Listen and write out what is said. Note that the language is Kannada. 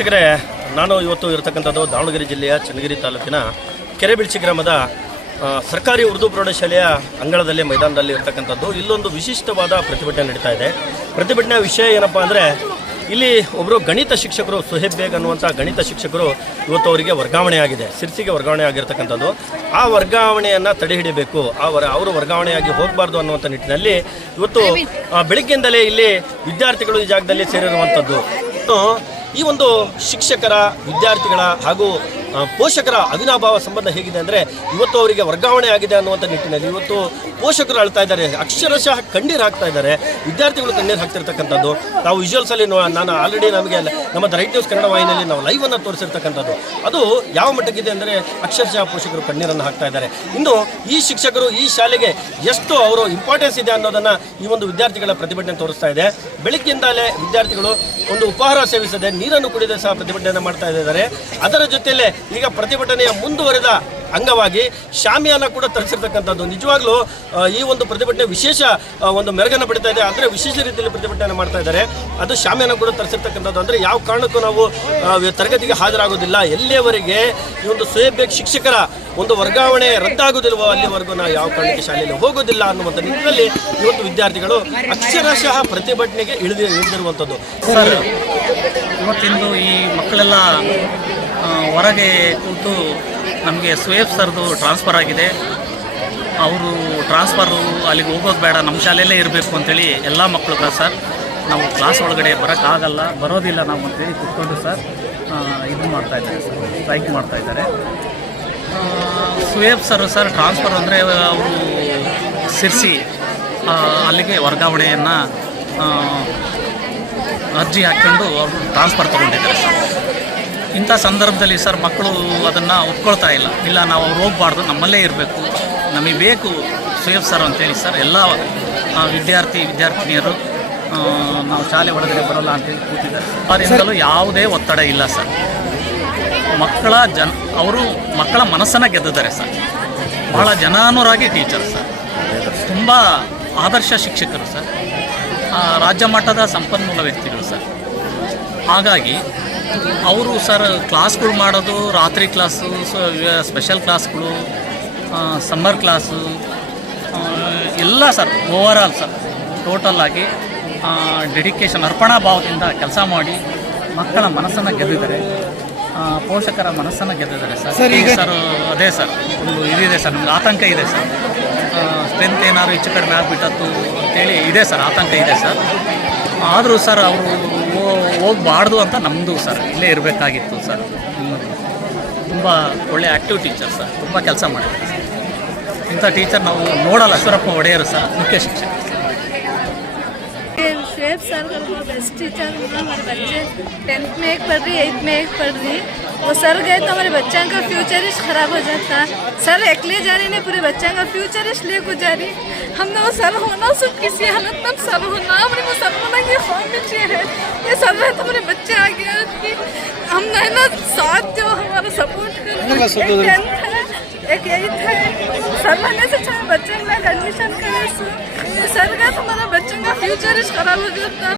ವೀಕ್ಷಕರೇ, ನಾನು ಇವತ್ತು ಇರತಕ್ಕಂಥದ್ದು ದಾವಣಗೆರೆ ಜಿಲ್ಲೆಯ ಚನ್ನಗಿರಿ ತಾಲೂಕಿನ ಕೆರೆಬಿಳ್ಚಿ ಗ್ರಾಮದ ಸರ್ಕಾರಿ ಉರ್ದು ಪ್ರೌಢಶಾಲೆಯ ಅಂಗಳದಲ್ಲಿ ಮೈದಾನದಲ್ಲಿ ಇರತಕ್ಕಂಥದ್ದು. ಇಲ್ಲೊಂದು ವಿಶಿಷ್ಟವಾದ ಪ್ರತಿಭಟನೆ ನಡೀತಾ ಇದೆ. ಪ್ರತಿಭಟನೆಯ ವಿಷಯ ಏನಪ್ಪ ಅಂದರೆ, ಇಲ್ಲಿ ಒಬ್ಬರು ಗಣಿತ ಶಿಕ್ಷಕರು, ಸುಹೇಬ್ ಬೇಗ್ ಅನ್ನುವಂಥ ಗಣಿತ ಶಿಕ್ಷಕರು ಇವತ್ತು ಅವರಿಗೆ ವರ್ಗಾವಣೆ ಆಗಿದೆ, ಸಿರ್ಸಿಗೆ ವರ್ಗಾವಣೆ ಆಗಿರ್ತಕ್ಕಂಥದ್ದು. ಆ ವರ್ಗಾವಣೆಯನ್ನು ತಡೆ ಹಿಡಿಬೇಕು, ಅವರು ವರ್ಗಾವಣೆಯಾಗಿ ಹೋಗಬಾರ್ದು ಅನ್ನುವಂಥ ನಿಟ್ಟಿನಲ್ಲಿ ಇವತ್ತು ಬೆಳಗ್ಗೆಯಿಂದಲೇ ಇಲ್ಲಿ ವಿದ್ಯಾರ್ಥಿಗಳು ಈ ಜಾಗದಲ್ಲಿ ಸೇರಿರುವಂಥದ್ದು. ಈ ಒಂದು ಶಿಕ್ಷಕರ, ವಿದ್ಯಾರ್ಥಿಗಳ ಹಾಗೂ ಪೋಷಕರ ಅವಿನಾಭಾವ ಸಂಬಂಧ ಹೇಗಿದೆ ಅಂದರೆ, ಇವತ್ತು ಅವರಿಗೆ ವರ್ಗಾವಣೆ ಆಗಿದೆ ಅನ್ನುವಂಥ ನಿಟ್ಟಿನಲ್ಲಿ ಇವತ್ತು ಪೋಷಕರು ಅಳ್ತಾ ಇದ್ದಾರೆ, ಅಕ್ಷರಶಃ ಕಣ್ಣೀರು ಹಾಕ್ತಾ ಇದ್ದಾರೆ, ವಿದ್ಯಾರ್ಥಿಗಳು ಕಣ್ಣೀರು ಹಾಕ್ತಿರ್ತಕ್ಕಂಥದ್ದು. ನಾವು ವಿಜುವಲ್ಸಲ್ಲಿ ನಾನು ಆಲ್ರೆಡಿ ನಮಗೆ ನಮ್ಮ ರೈಟ್ ನ್ಯೂಸ್ ಕನ್ನಡ ವಾಹಿನಿಯಲ್ಲಿ ನಾವು ಲೈವನ್ನು ತೋರಿಸಿರ್ತಕ್ಕಂಥದ್ದು. ಅದು ಯಾವ ಮಟ್ಟಕ್ಕಿದೆ ಅಂದರೆ ಅಕ್ಷರಶಃ ಪೋಷಕರು ಕಣ್ಣೀರನ್ನು ಹಾಕ್ತಾ ಇದ್ದಾರೆ. ಇನ್ನು ಈ ಶಿಕ್ಷಕರು, ಈ ಶಾಲೆಗೆ ಎಷ್ಟು ಅವರು ಇಂಪಾರ್ಟೆನ್ಸ್ ಇದೆ ಅನ್ನೋದನ್ನು ಈ ಒಂದು ವಿದ್ಯಾರ್ಥಿಗಳ ಪ್ರತಿಭಟನೆ ತೋರಿಸ್ತಾ ಇದೆ. ಬೆಳಗ್ಗಿಂದಲೇ ವಿದ್ಯಾರ್ಥಿಗಳು ಒಂದು ಉಪಹಾರ ಸೇವಿಸದೆ, ನೀರನ್ನು ಕುಡಿದೇ ಸಹ ಪ್ರತಿಭಟನೆಯನ್ನು ಮಾಡ್ತಾ ಇದ್ದಾರೆ. ಅದರ ಜೊತೆಯಲ್ಲೇ ಈಗ ಪ್ರತಿಭಟನೆಯ ಮುಂದುವರೆದ ಅಂಗವಾಗಿ ಶಾಮಿಯಾನ ಕೂಡ ತರಿಸಿರ್ತಕ್ಕಂಥದ್ದು. ನಿಜವಾಗ್ಲೂ ಈ ಒಂದು ಪ್ರತಿಭಟನೆ ವಿಶೇಷ ಒಂದು ಮೆರುಗನ್ನು ಪಡಿತಾ ಇದೆ. ಅಂದರೆ ವಿಶೇಷ ರೀತಿಯಲ್ಲಿ ಪ್ರತಿಭಟನೆ ಮಾಡ್ತಾ ಇದ್ದಾರೆ. ಅದು ಶಾಮಿಯಾನ ಕೂಡ ತರಿಸಿರ್ತಕ್ಕಂಥದ್ದು. ಅಂದರೆ ಯಾವ ಕಾರಣಕ್ಕೂ ನಾವು ತರಗತಿಗೆ ಹಾಜರಾಗೋದಿಲ್ಲ, ಎಲ್ಲಿಯವರೆಗೆ ಈ ಒಂದು ಸುಹೇಬ್ ಬೇಗ್ ಶಿಕ್ಷಕರ ಒಂದು ವರ್ಗಾವಣೆ ರದ್ದಾಗೋದಿಲ್ವೋ ಅಲ್ಲಿವರೆಗೂ ನಾವು ಯಾವ ಕಾರಣಕ್ಕೆ ಶಾಲೆಯಲ್ಲಿ ಹೋಗೋದಿಲ್ಲ ಅನ್ನುವಂಥ ನಿಟ್ಟಿನಲ್ಲಿ ಇವತ್ತು ವಿದ್ಯಾರ್ಥಿಗಳು ಅಕ್ಷರಶಃ ಪ್ರತಿಭಟನೆಗೆ ಇಳಿದಿರುವಂಥದ್ದು. ಸರ್, ಇವತ್ತಿಂದು ಈ ಮಕ್ಕಳೆಲ್ಲ ಹೊರಗೆ ಕೂತು ನಮಗೆ ಸುಹೇಬ್ ಸರ್ದು ಟ್ರಾನ್ಸ್ಫರ್ ಆಗಿದೆ, ಅವರು ಟ್ರಾನ್ಸ್ಫರು ಅಲ್ಲಿಗೆ ಹೋಗೋದು ಬೇಡ, ನಮ್ಮ ಶಾಲೆಯಲ್ಲೇ ಇರಬೇಕು ಅಂತೇಳಿ ಎಲ್ಲ ಮಕ್ಕಳು ಸರ್, ನಾವು ಕ್ಲಾಸ್ ಒಳಗಡೆ ಬರೋಕ್ಕಾಗಲ್ಲ, ಬರೋದಿಲ್ಲ ನಾವು ಅಂತೇಳಿ ಕೂತ್ಕೊಂಡು ಸರ್ ಇದು ಮಾಡ್ತಾಯಿದ್ದಾರೆ ಸರ್, ಸ್ಟ್ರೈಕ್ ಮಾಡ್ತಾಯಿದ್ದಾರೆ. ಸುಹೇಬ್ ಸರ್ ಟ್ರಾನ್ಸ್ಫರ್ ಅಂದರೆ ಅವರು ಸಿರ್ಸಿ ಅಲ್ಲಿಗೆ ವರ್ಗಾವಣೆಯನ್ನು ಅರ್ಜಿ ಹಾಕ್ಕೊಂಡು ಅವರು ಟ್ರಾನ್ಸ್ಫರ್ ತೊಗೊಂಡಿದ್ದಾರೆ ಸರ್. ಇಂಥ ಸಂದರ್ಭದಲ್ಲಿ ಸರ್ ಮಕ್ಕಳು ಅದನ್ನು ಒಪ್ಕೊಳ್ತಾ ಇಲ್ಲ, ನಾವು ಅವ್ರು ಹೋಗಬಾರ್ದು, ನಮ್ಮಲ್ಲೇ ಇರಬೇಕು, ನಮಗೆ ಬೇಕು ಸುಹೇಬ್ ಸರ್ ಅಂತೇಳಿ ಸರ್ ಎಲ್ಲ ವಿದ್ಯಾರ್ಥಿನಿಯರು ನಾವು ಶಾಲೆ ಒಳಗಡೆ ಬರೋಲ್ಲ ಅಂತೇಳಿ ಕೂತಿದ್ದಾರೆ. ಅವರಿಂದಲೂ ಯಾವುದೇ ಒತ್ತಡ ಇಲ್ಲ ಸರ್. ಅವರು ಮಕ್ಕಳ ಮನಸ್ಸನ್ನು ಗೆದ್ದಿದ್ದಾರೆ ಸರ್. ಭಾಳ ಜನಾನುರಾಗಿ ಟೀಚರ್ ಸರ್, ತುಂಬ ಆದರ್ಶ ಶಿಕ್ಷಕರು ಸರ್, ರಾಜ್ಯ ಮಟ್ಟದ ಸಂಪನ್ಮೂಲ ವ್ಯಕ್ತಿಗಳು ಸರ್. ಹಾಗಾಗಿ ಅವರು ಸರ್ ಕ್ಲಾಸ್ಗಳು ಮಾಡೋದು, ರಾತ್ರಿ ಕ್ಲಾಸು, ಸ್ಪೆಷಲ್ ಕ್ಲಾಸ್ಗಳು, ಸಮ್ಮರ್ ಕ್ಲಾಸು ಎಲ್ಲ ಸರ್ ಓವರಾಲ್ ಸರ್ ಟೋಟಲ್ಲಾಗಿ ಡೆಡಿಕೇಶನ್, ಅರ್ಪಣಾ ಭಾವದಿಂದ ಕೆಲಸ ಮಾಡಿ ಮಕ್ಕಳ ಮನಸ್ಸನ್ನು ಗೆದ್ದಿದ್ದಾರೆ, ಪೋಷಕರ ಮನಸ್ಸನ್ನು ಗೆದ್ದಿದ್ದಾರೆ ಸರ್. ಈಗ ಸರ್ ಅದೇ ಸರ್ ಒಂದು ಇದಿದೆ ಸರ್, ನಮ್ಗೆ ಆತಂಕ ಇದೆ ಸರ್, ಸ್ಟ್ರೆಂತ್ ಏನಾದ್ರು ಹೆಚ್ಚು ಕಡಿಮೆ ಆಗಿಬಿಟ್ಟದ್ದು ಅಂತೇಳಿ ಇದೆ ಸರ್, ಆತಂಕ ಇದೆ ಸರ್. ಆದರೂ ಸರ್ ಅವರು ಹೋಗಬಾರ್ದು ಅಂತ ನಮ್ಮದು ಸರ್, ಇಲ್ಲೇ ಇರಬೇಕಾಗಿತ್ತು ಸರ್. ತುಂಬ ಒಳ್ಳೆ ಆ್ಯಕ್ಟಿವ್ ಟೀಚರ್ ಸರ್, ತುಂಬ ಕೆಲಸ ಮಾಡಿದ್ದಾರೆ ಸರ್. ಇಂಥ ಟೀಚರ್ ನಾವು ನೋಡಲ್ಲ. ಈಶ್ವರಪ್ಪ ಒಡೆಯರು ಸರ್ ಮುಖ್ಯ ಶಿಕ್ಷಕ. सुहेब सर का बेस्ट टीचर हूँ. हमारे बच्चे 10th में एक पढ़ रही, 8th में एक पढ़ रही. वो सर गए तो हमारे बच्चों का फ्यूचर ही ख़राब हो जाता. सर अकेले जा रही नहीं, पूरे बच्चों का फ्यूचर ही ले को जा रही. हमने वो सर होना, सब किसी हालत में सर होना, हमने वो सर होना की ख्वाब में है. ये सर रहे तो हमारे बच्चे आ गए, हम नहीं ना साथ जो हमारा सपोर्ट कर. एक 8th है, सर रहने से चाहे बच्चे का एडमिशन करें. सर का हमारा बच्चों का फ्यूचर इस खराब हो जाता.